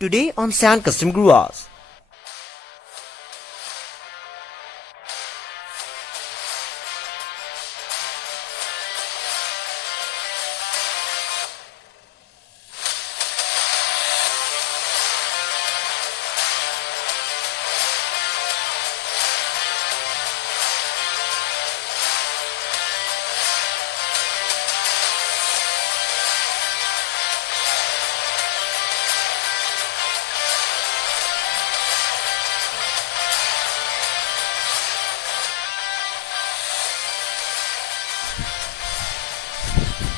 Today on San Custom Guras.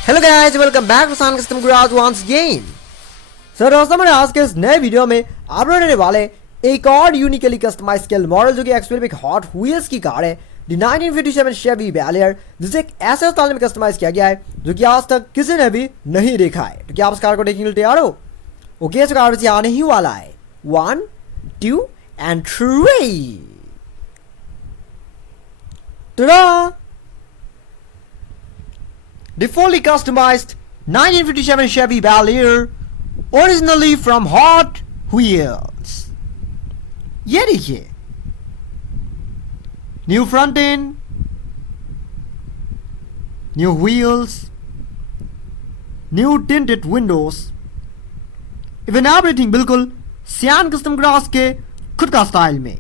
Hello guys, welcome back to सान custom गुराज once again. Sir दोस्तों, हमारे आज के इस नए वीडियो में आप लोग रहने वाले एक और यूनिकली कस्टमाइज स्केल मॉडल जो कि एक्चुअली एक हॉट व्हील्स की कार है, द 1957 शेवी बैलियर, जिसे एक ऐसे स्टाइल में कस्टमाइज किया गया है जो कि आज तक किसी ने भी नहीं देखा है। तो क्या आप इस कार को देखने के लिए तैयार हो? ओके, इस कार आने ही वाला है 1, 2 and 3। Ta-da! The fully customized 1957 Chevy Bel-Air, originally from Hot Wheels। ये देखिए, new front end, new wheels, new tinted Windows, even everything बिल्कुल सियान कस्टम ग्रास के खुद का स्टाइल में।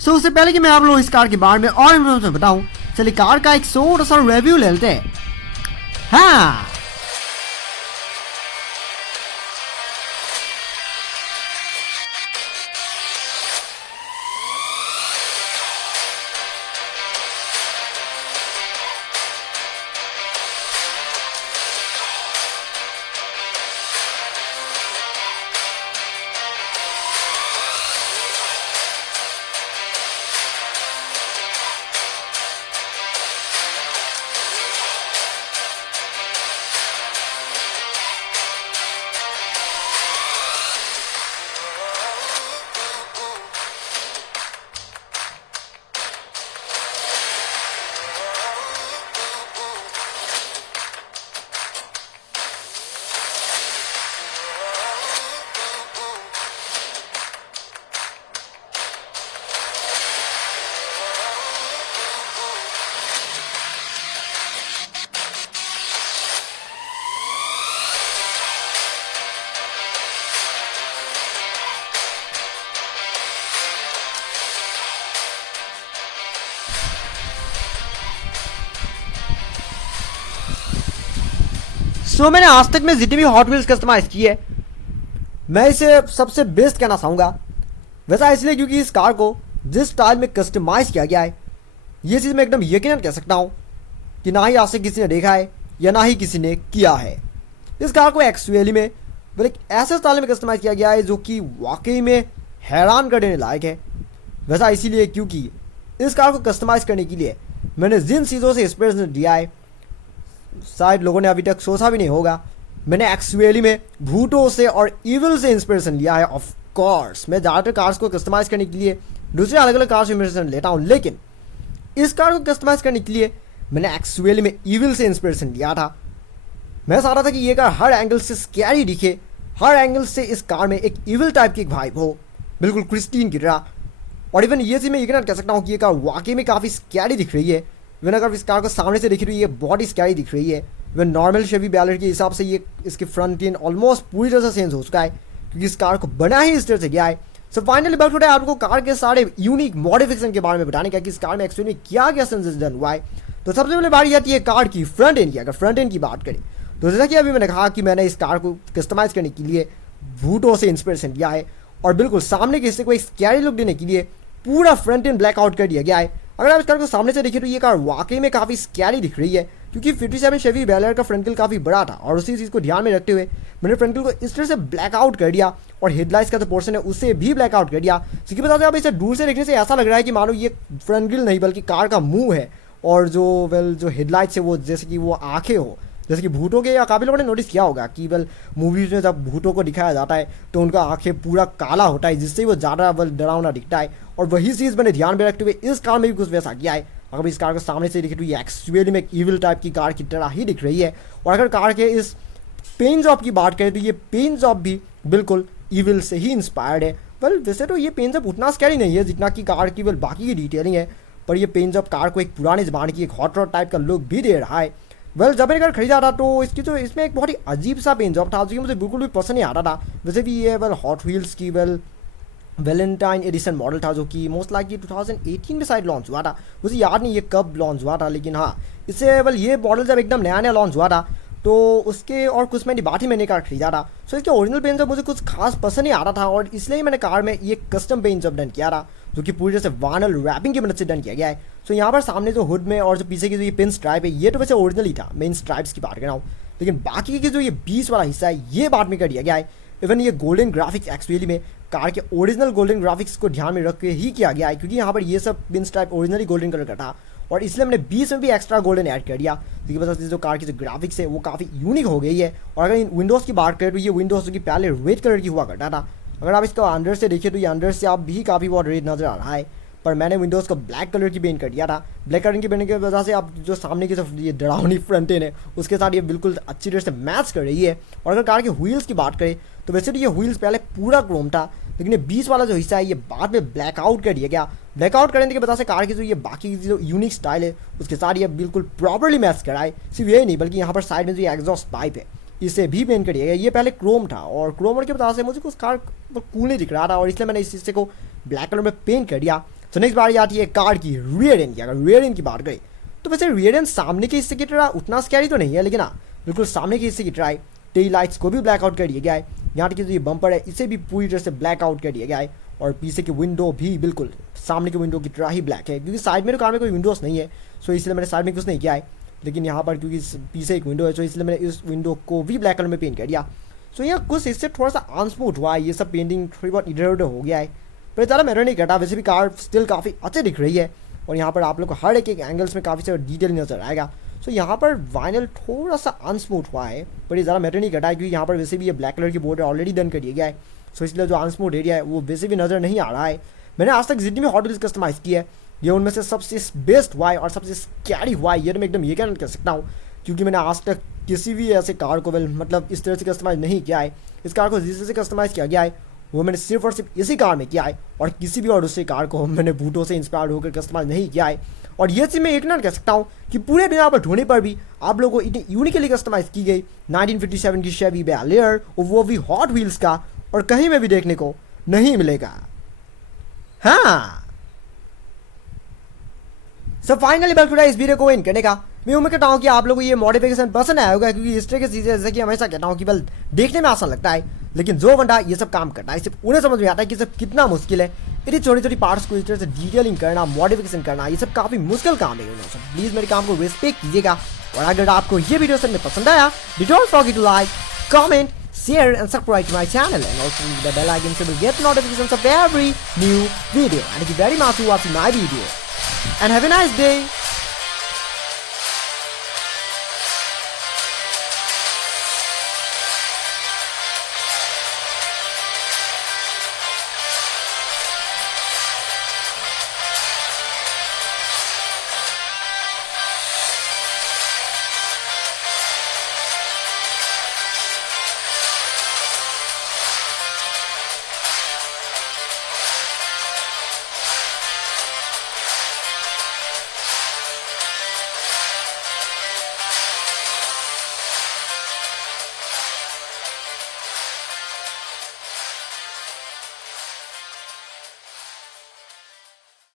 सो उससे पहले कि मैं आप लोग इस कार के बारे में और इन्फॉर्मेशन बताऊं, चलिए कार का एक छोटा सा रिव्यू ले लेते हैं। हाँ, सो मैंने आज तक में जितनी भी हॉट व्हील्स कस्टमाइज की है, मैं इसे सबसे बेस्ट कहना चाहूँगा। वैसा इसलिए क्योंकि इस कार को जिस स्टाइल में कस्टमाइज किया गया है, ये चीज़ मैं एकदम यकीनन कह सकता हूँ कि ना ही आज से किसी ने देखा है या ना ही किसी ने किया है। इस कार को एक्चुअली में एक ऐसे स्टाइल में कस्टमाइज किया गया है जो कि वाकई में हैरान कर देने लायक है। वैसा इसीलिए क्योंकि इस कार को कस्टमाइज करने के लिए मैंने जिन चीज़ों से इंस्पिरेशन दिया है, शायद लोगों ने अभी तक सोचा भी नहीं होगा। मैंने एक्चुअली में भूतों से और इविल से इंस्पिरेशन लिया है। ऑफ कोर्स मैं ज़्यादातर कार्स को कस्टमाइज करने के लिए दूसरे अलग अलग कार्स से इंस्पिरेशन लेता हूँ, लेकिन इस कार को कस्टमाइज करने के लिए मैंने एक्चुअली में इविल से इंस्पिरेशन लिया था। मैं चाह रहा था कि ये कार हर एंगल से स्कैरी दिखे, हर एंगल से इस कार में एक इविल टाइप की एक वाइब हो, बिल्कुल क्रिस्टीन की तरह। और इवन ये चीज़ मैं यकीनन कह सकता हूँ कि ये कार वाकई में काफ़ी स्कैरी दिख रही है। इवन अगर इस कार को सामने से देखी तो ये बहुत ही स्कैरी दिख रही है। इवन नॉर्मल शेवी बैलियर के हिसाब से ये इसकी फ्रंट एंड ऑलमोस्ट पूरी तरह से चेंज हो चुका है, क्योंकि इस कार को बना ही इस तरह से गया है। सो फाइनली बात है आपको कार के सारे यूनिक मॉडिफिकेशन के बारे में बताने का कि इस कार में एक्चुअली क्या क्या चेंजेस डन हुआ है। तो सबसे पहले बारी आती है कार की फ्रंट एंड की। अगर फ्रंट एंड की बात करें तो जैसा कि अभी मैंने कहा कि मैंने इस कार को कस्टमाइज करने के लिए भूतों से इंस्पिरेशन लिया है और बिल्कुल सामने के हिस्से को एक स्कैरी लुक देने के लिए पूरा फ्रंट एंड ब्लैक आउट कर दिया गया है। अगर आप इस कार को सामने से देखिए तो ये कार वाकई में काफ़ी स्कैरी दिख रही है, क्योंकि 57 शेवी बैलियर का फ्रंट ग्रिल काफ़ी बड़ा था और उसी चीज़ को ध्यान में रखते हुए मैंने फ्रंट ग्रिल को इस तरह से ब्लैक आउट कर दिया और हेडलाइट्स का जो पोर्शन है उसे भी ब्लैक आउट कर दिया। जिसकी वजह से अब इसे दूर से देखने से ऐसा लग रहा है कि मानो ये फ्रंट ग्रिल नहीं बल्कि कार का मुंह है, और जो हेडलाइट्स है वो जैसे कि वो आँखें हो, जैसे कि भूतों के, या काफ़ी लोगों ने नोटिस किया होगा कि मूवीज़ में जब भूतों को दिखाया जाता है तो उनका आंखें पूरा काला होता है, जिससे वो ज़्यादा डरावना दिखता है। और वही चीज़ मैंने ध्यान में रखते हुए इस कार में भी कुछ वैसा किया है। अगर इस कार को सामने से देखे तो ये एक्चुअली में एक इविल टाइप की कार की तरह ही दिख रही है। और अगर कार के इस पेन जॉब की बात करें तो ये पेन जॉब भी बिल्कुल ईविल से ही इंस्पायर्ड है। वेल वैसे तो ये पेन जॉब उतना स्कैरी नहीं है जितना कि कार की वेल बाकी की डिटेलिंग है, पर ये पेन जॉब कार को एक पुराने ज़माने की एक हॉट रॉड टाइप का लुक भी दे रहा है। वेल जब मैंने कार खरीदा था तो इसकी जो इसमें एक बहुत ही अजीब सा पेन जॉब था जो कि मुझे बिल्कुल भी पसंद नहीं आ रहा था। वैसे भी ये वेल हॉट व्हील्स की वैलेंटाइन एडिशन मॉडल था जो कि मोस्ट लाइकली 2018 में शायद लॉन्च हुआ था, मुझे याद नहीं ये कब लॉन्च हुआ था, लेकिन हाँ इससे ये मॉडल जब एकदम नया नया लॉन्च हुआ था तो उसके और कुछ महीने बाद ही मैंने कार खरीदा था। सो इसके ओरिजिनल पेन जब मुझे कुछ खास पसंद नहीं आ रहा था और इसलिए मैंने कार में ये कस्टम पेन जब डन किया था जो कि पूरी तरह से वाइनल रैपिंग की मदद से डन किया गया है। सो यहाँ पर सामने जो हुड में और जो पीछे की जो ये पिन स्ट्राइप है ये तो वैसे ओरिजिनल ही था, मेन स्ट्राइप्स की बात कर रहा हूँ, लेकिन बाकी की जो ये बीच वाला हिस्सा है ये बाद में कर दिया गया है। इवन ये गोल्डन ग्राफिक्स एक्चुअली में कार के ओरिजिनल गोल्डन ग्राफिक्स को ध्यान में रख के ही किया गया है, क्योंकि यहाँ पर ये सब pin stripe originally golden colour का था और इसलिए मैंने बीच में भी एक्स्ट्रा गोल्डन ऐड कर दिया, क्योंकि वजह से जो कार की जो ग्राफिक्स है वो काफ़ी यूनिक हो गई है। और अगर इन विंडोज़ की बात करें तो ये विंडोज़ की पहले रेड कलर की हुआ करता था, अगर आप इसको अंदर से देखिए तो ये अंदर से आप भी काफ़ी बहुत रेड नज़र आ रहा है, पर मैंने विंडोज़ को ब्लैक कलर की पेंट कर दिया था। ब्लैक कलर की पेंट की वजह से आप जो सामने की जो ये डरावनी फ्रंट एंड है उसके साथ ये बिल्कुल अच्छी तरह से मैच कर रही है। और अगर कार के व्हील्स की बात करें तो वैसे तो ये व्हील्स पहले पूरा क्रोम था, लेकिन ये बीच वाला जो हिस्सा है ये बाद में ब्लैकआउट कर दिया गया। ब्लैकआउट करने की वजह से कार की जो ये बाकी की जो यूनिक स्टाइल है उसके साथ ये बिल्कुल प्रॉपरली मैच कराए। सिर्फ यही नहीं बल्कि यहाँ पर साइड में जो एग्जॉस्ट पाइप है इसे भी पेंट कर दिया गया। ये पहले क्रोम था और क्रोम की वजह से मुझे कुछ कार कूल नहीं दिख रहा था और इसलिए मैंने इस हिस्से को ब्लैक कलर में पेंट कर दिया। तो नेक्स्ट बार आती है कार की रियर एंड की। अगर रियर एंड की बात करें तो वैसे रियर एंड सामने के हिस्से की तरह उतना स्कैरी तो नहीं है, लेकिन हाँ बिल्कुल सामने के हिस्से की तरह टेल लाइट्स को भी ब्लैकआउट कर दिया गया है। यहाँ की जो ये बम्पर है इसे भी पूरी तरह से ब्लैकआउट कर दिया गया है और पीछे की विंडो भी बिल्कुल सामने की विंडो की तरह ही ब्लैक है, क्योंकि साइड में कार में कोई विंडोज़ नहीं है सो इसलिए मैंने साइड में कुछ नहीं किया है। लेकिन यहाँ पर क्योंकि पीछे एक विंडो है तो इसलिए मैंने इस विंडो को भी ब्लैक कलर में पेंट कर दिया। सो यहाँ कुछ इससे थोड़ा सा अनस्मूथ हुआ है, ये सब पेंटिंग थोड़ी बहुत इधर उधर हो गया है, पर ज़्यादा मैटर नहीं करता। वैसे भी कार स्टिल काफ़ी अच्छे दिख रही है और यहाँ पर आप लोग को हर एक एंगल्स में काफ़ी सारा डिटेल नजर आएगा। सो यहाँ पर वाइनल थोड़ा सा अनस्मूथ हुआ है, पर ये ज़्यादा मैटर नहीं करता है क्योंकि यहाँ पर वैसे भी ये ब्लैक कलर की बोर्ड ऑलरेडी डन कर दिया गया है। सो इसलिए जो अनस्मूथ एरिया है वो वैसे भी नज़र नहीं आ रहा है। मैंने आज तक जितनी भी हॉट व्हील्स कस्टमाइज़ की है ये उनमें से सबसे बेस्ट हुआ है और सबसे स्कैरी हुआ है, ये तो मैं एकदम ये कहना कर सकता हूँ, क्योंकि मैंने आज तक किसी भी ऐसे कार को मतलब इस तरह से कस्टमाइज़ नहीं किया है। इस कार को जिस तरह से कस्टमाइज़ किया गया है वो मैंने सिर्फ और सिर्फ इसी कार में किया है और किसी भी और दूसरी कार को मैंने बूटों से इंस्पायर होकर कस्टमाइज नहीं किया है। और ये चीज़ मैं एक ना कह सकता हूँ कि पूरे दुनिया पर ढूंढने पर भी आप लोगों को इतनी यूनिकली कस्टमाइज की गई 1957 की शेवी बैलेयर और वो भी हॉट व्हील्स का और कहीं में भी देखने को नहीं मिलेगा। हाँ सो फाइनली बल्कि इस वीडियो को इन करने का मैं उम्मीद करता हूँ कि आप लोगों को ये मॉडिफिकेशन पसंद आया होगा, क्योंकि इस तरह की चीज़ें जैसे कि हमेशा कहता हूँ कि बल देखने में आसान लगता है लेकिन जो बंदा ये सब काम करता है सिर्फ उन्हें समझ में आता है कि सब कितना मुश्किल है। इतनी छोटी छोटी पार्ट्स को इस तरह से डिटेलिंग करना, मॉडिफिकेशन करना, ये सब काफ़ी मुश्किल काम है। उन्होंने सब प्लीज़ मेरे काम को रिस्पेक्ट कीजिएगा और अगर आपको ये वीडियो सर में पसंद आया don't forget to like, comment, share and subscribe to my channel and also hit the bell icon so you get notifications of every new video. And thank you very much for watching my video and have a nice day.